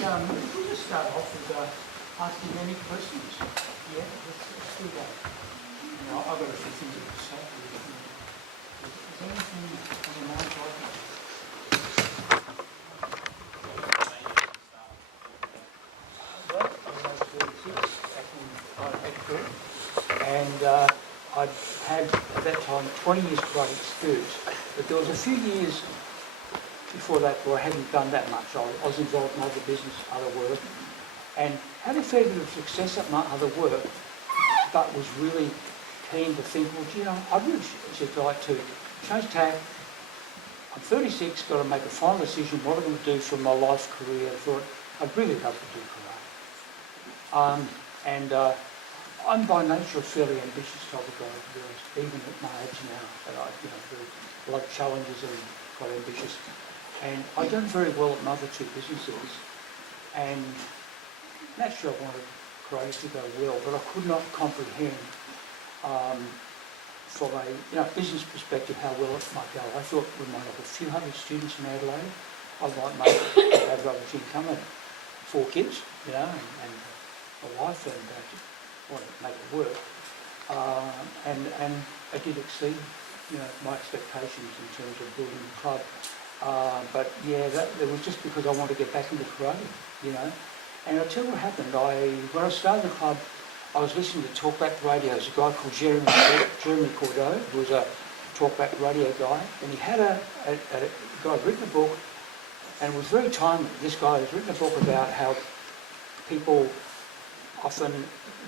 we'll just start off with asking any questions. Yeah, let's do that. Now, I've got a few things to say. Is there anything on your mind right now? Well, I was 46 back when I had career, and I'd had at that time 20 years karate experience, but there was a few years before that where I hadn't done that much. I was involved in other business, other work, and had a fair bit of success at my other work, but was really keen to think, well, you know, I really should like to change tack. I'm 36, got to make a final decision what I'm going to do for my life career. I thought I'd really love to do karate. I'm by nature a fairly ambitious type of guy, to be honest, even at my age now. And I, you know, very, a lot of challenges and quite ambitious. And I've done very well at my other two businesses. And naturally I wanted karate to go well, but I could not comprehend from a business perspective how well it might go. I thought we might have a few hundred students in Adelaide. I might make have rubbish income and 4 kids, you know, and a wife, and wanted to make it work. And I did exceed, you know, my expectations in terms of building the club. But yeah, it was just because I wanted to get back into karate, you know. And I'll tell you what happened. When I started the club, I was listening to talkback radio. There's a guy called Jeremy Cordeaux, who was a talkback radio guy, and he had a guy who'd written a book, and it was very timely. This guy has written a book about how people often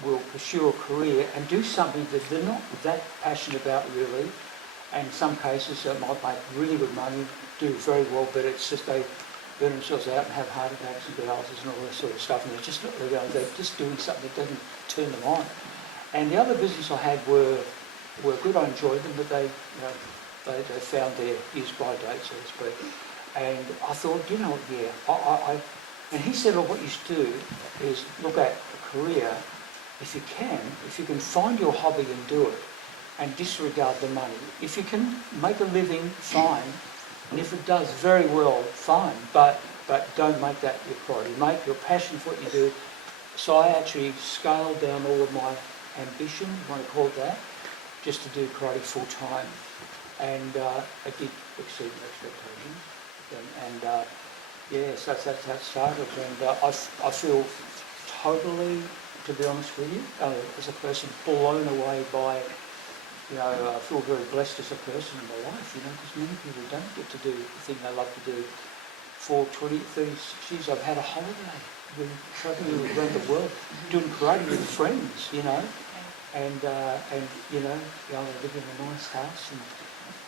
will pursue a career and do something that they're not that passionate about really, and in some cases they might make really good money, do very well, but it's just they burn themselves out and have heart attacks and get ulcers and all that sort of stuff, and they're just doing something that doesn't turn them on. And the other business I had were good. I enjoyed them, but they found their use-by date, so to speak. And I thought, you know, yeah, and he said, well, what you should do is look at a career, if you can find your hobby and do it, and disregard the money. If you can make a living, fine, and if it does very well, fine, but don't make that your priority. Make your passion for what you do. So I actually scaled down all of my ambition, if you want to call it that, just to do karate full time. And I did exceed my expectations. Yes, that's how it started. And I feel totally, to be honest with you, as a person, blown away by, you know, I feel very blessed as a person in my life, you know, because many people don't get to do the thing they love to do. For 20, 36 years, I've had a holiday, been travelling around the world, doing karate with friends, you know, and you know, live in a nice house and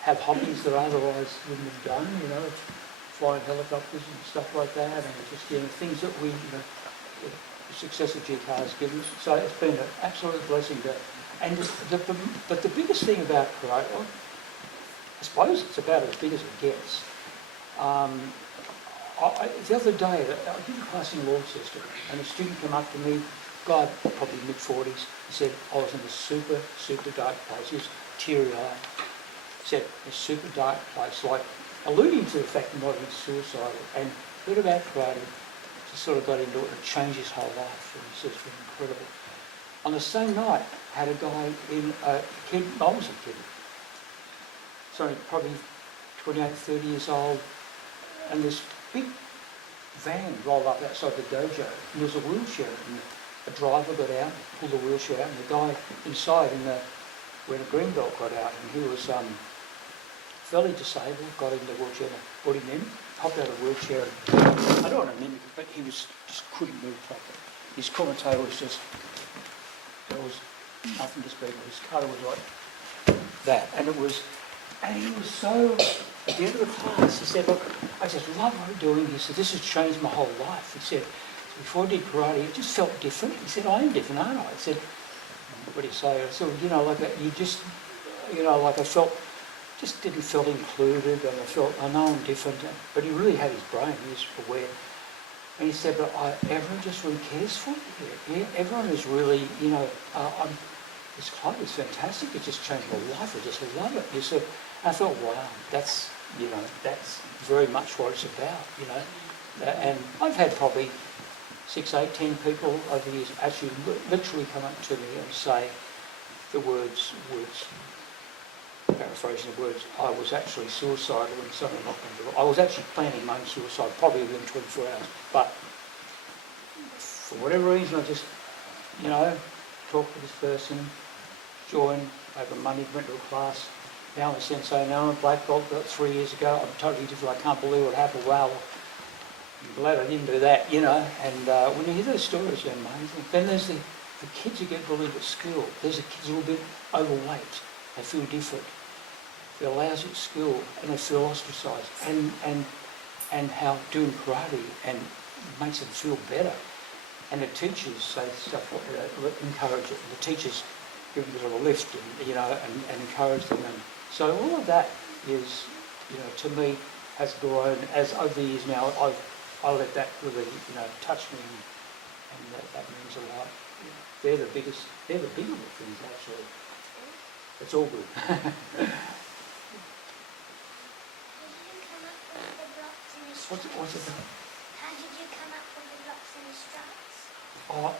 have hobbies that I otherwise wouldn't have done, you know, flying helicopters and stuff like that, and just, you know, things that we, you know, the success of GKR has given us. So it's been an absolute blessing to. And but the biggest thing about karate, well, I suppose it's about as big as it gets. The other day, I did a class in law system, and a student came up to me, guy probably mid-40s, he said, I was in a super, super dark place. He was teary-eyed. He said, a super dark place, like alluding to the fact he might have been suicidal, and heard about karate, just sort of got into it and changed his whole life, and he says it's been incredible. On the same night, had a guy a kid, I was a kid, sorry, probably 28, 30 years old, and this big van rolled up outside the dojo, and there was a wheelchair, and a driver got out, pulled the wheelchair out, and the guy inside where the green belt got out, and he was fairly disabled, got into the wheelchair, put him in, popped out of the wheelchair, I don't want to mimic it, but he just couldn't move properly. His commentator was just, there was nothing to speak of. His cutter was like that, and he was so, at the end of the class, he said, look, I just love what I'm doing. He said, this has changed my whole life. He said, before I did karate, it just felt different. He said, I am different, aren't I? I said, what do you say? I said, you know, like you just, you know, like I felt, just didn't feel included, and I know I'm different, but he really had his brain, he was aware. And he said, but everyone just really cares for me here. Yeah, everyone is really, you know, this club is fantastic. It just changed my life. I just love it. He said, I thought, wow, that's very much what it's about, you know. And I've had probably 6, 8, 10 people over the years actually literally come up to me and say the words, paraphrasing the words, I was actually suicidal when someone knocked on the door. I was actually planning my own suicide probably within 24 hours. But for whatever reason, I just, talked to this person, joined, over money, went to a class. Now I'm a sensei, now I'm a black belt, got 3 years ago. I'm totally different. I can't believe what happened. Wow, I'm glad I didn't do that, And when you hear those stories, they're amazing. Then there's the kids who get bullied at school. There's the kids who are a little bit overweight. They feel different. They're lousy at school and they feel ostracised. And how doing karate and makes them feel better. And the teachers say stuff like that, encourage it. And the teachers give them a lift and encourage them. And so all of that is, to me, has grown as over the years now. I let that really, touch me, and that means a lot. They're the bigger things actually. It's all good. What's it about? How did you come up with the blocks and the stripes?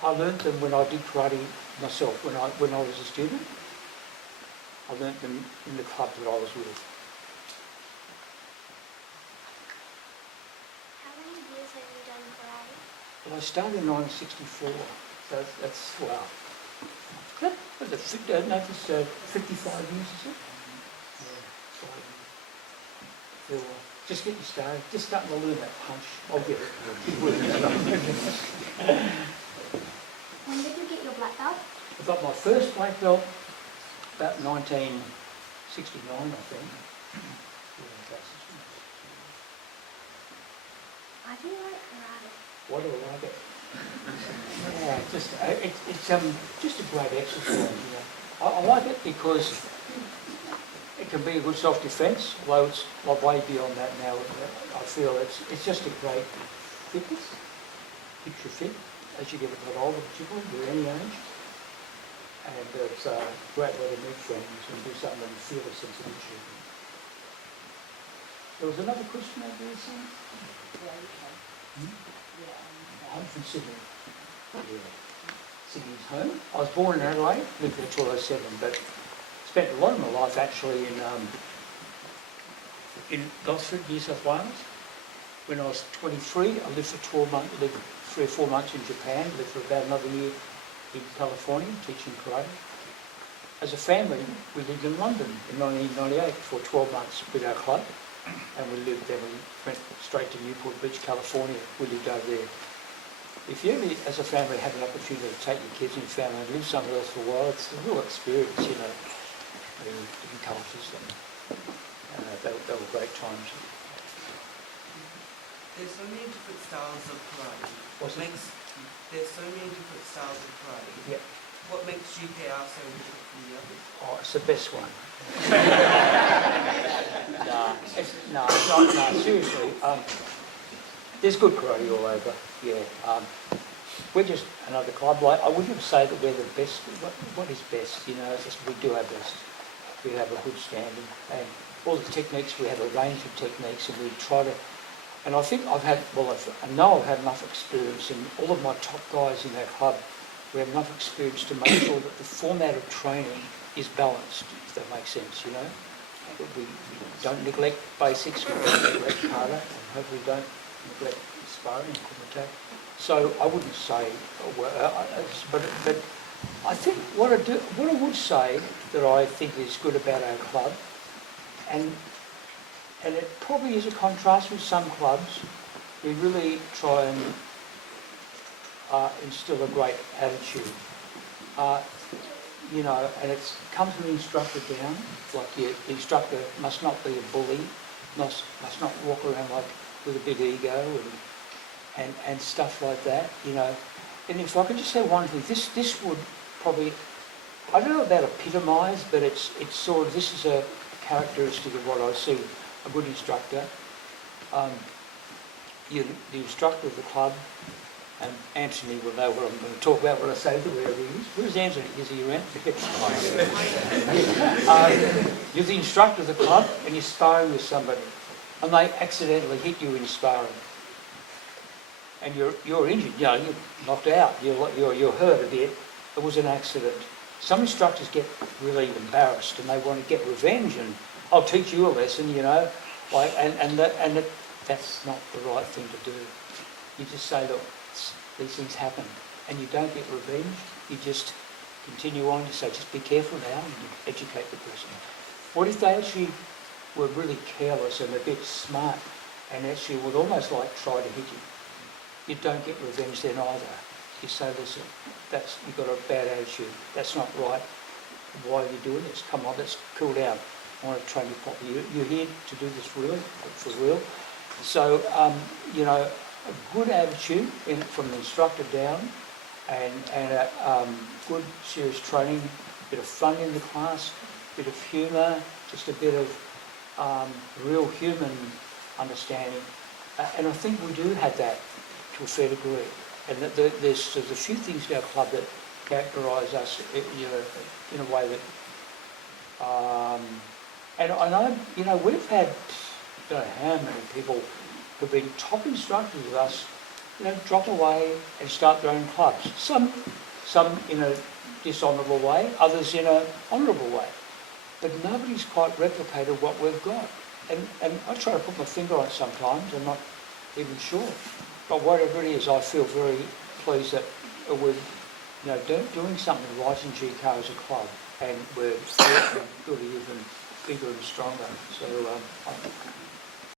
I learnt them when I did karate myself, when I was a student. I learnt them in the club that I was with. How many years have you done karate? Well, I started in 1964, so that's wow. Was it 55 years, is it? Yeah. Just getting started, just starting to learn that punch. I'll get it. When did you get your black belt? I got my first black belt about 1969, I think. Why do you like karate? Why do I like it? Yeah, it's just a great exercise. I like it because it can be a good self-defence, although it's way beyond that now. I feel it's just a great fitness, keeps you fit as you get a bit older, particularly at any age. And it's a great way to meet friends and do something and feel a sense of achievement. There was another question over there, son? I'm from Sydney. Yeah. Sydney's home. I was born in Adelaide, lived there till I was 7, but spent a lot of my life actually in Gosford, New South Wales. When I was 23, I lived for 12 months, lived 3 or 4 months in Japan, lived for about another year in California, teaching karate. As a family, we lived in London in 1998 for 12 months with our club, and we went straight to Newport Beach, California. We lived over there. If you ever, as a family, have an opportunity to take your kids and your family and live somewhere else for a while, it's a real experience, different cultures, and they were great times. There's so many different styles of karate. There's so many different styles of karate. Yeah. What makes GKR so different from the others? Oh, it's the best one. No, seriously. There's good karate all over, yeah. We're just another club. Like, I wouldn't say that we're the best. What is best? Just we do our best. We have a good standing. And all the techniques, we have a range of techniques, and we try to... And I think I know I've had enough experience, and all of my top guys in our club, we have enough experience to make sure that the format of training is balanced, if that makes sense, That we don't neglect basics, we don't neglect kata, and hopefully don't neglect sparring and kumite. So I wouldn't say, but I think what I would say that I think is good about our club, and it probably is a contrast with some clubs, we really try and instill a great attitude. And it comes from the instructor down, like the instructor must not be a bully, must not walk around like with a big ego and stuff like that, And if I could just say one thing, this would probably, I don't know about epitomise, but it's sort of, this is a characteristic of what I see a good instructor. The instructor of the club, and Anthony will know what I'm going to talk about when I say to wherever he is. Where's Anthony? Is he around? You're the instructor of the club and you're sparring with somebody and they accidentally hit you in sparring. and you're injured, you're knocked out, you're hurt a bit, it was an accident. Some instructors get really embarrassed and they want to get revenge and I'll teach you a lesson, that's not the right thing to do. You just say, look, these things happen, and you don't get revenge. You just continue on. You say, just be careful now, and you educate the person. What if they actually were really careless and a bit smart, and actually would almost like try to hit you? You don't get revenge then either. You say, listen, you've got a bad attitude. That's not right. Why are you doing this? Come on, let's cool down. I want to train you properly. You're here to do this really, for real. So, a good attitude from the instructor down, and a good serious training, a bit of fun in the class, a bit of humour, just a bit of real human understanding. And I think we do have that to a fair degree. And there's a few things in our club that characterise us, in a way that. And I know, we've had, I don't know how many people who've been top instructors with us, drop away and start their own clubs. Some in a dishonourable way, others in an honourable way. But nobody's quite replicated what we've got. And I try to put my finger on it sometimes, I'm not even sure. But whatever it is, I feel very pleased that we're doing something right in GKR as a club, and we're building even bigger and stronger. So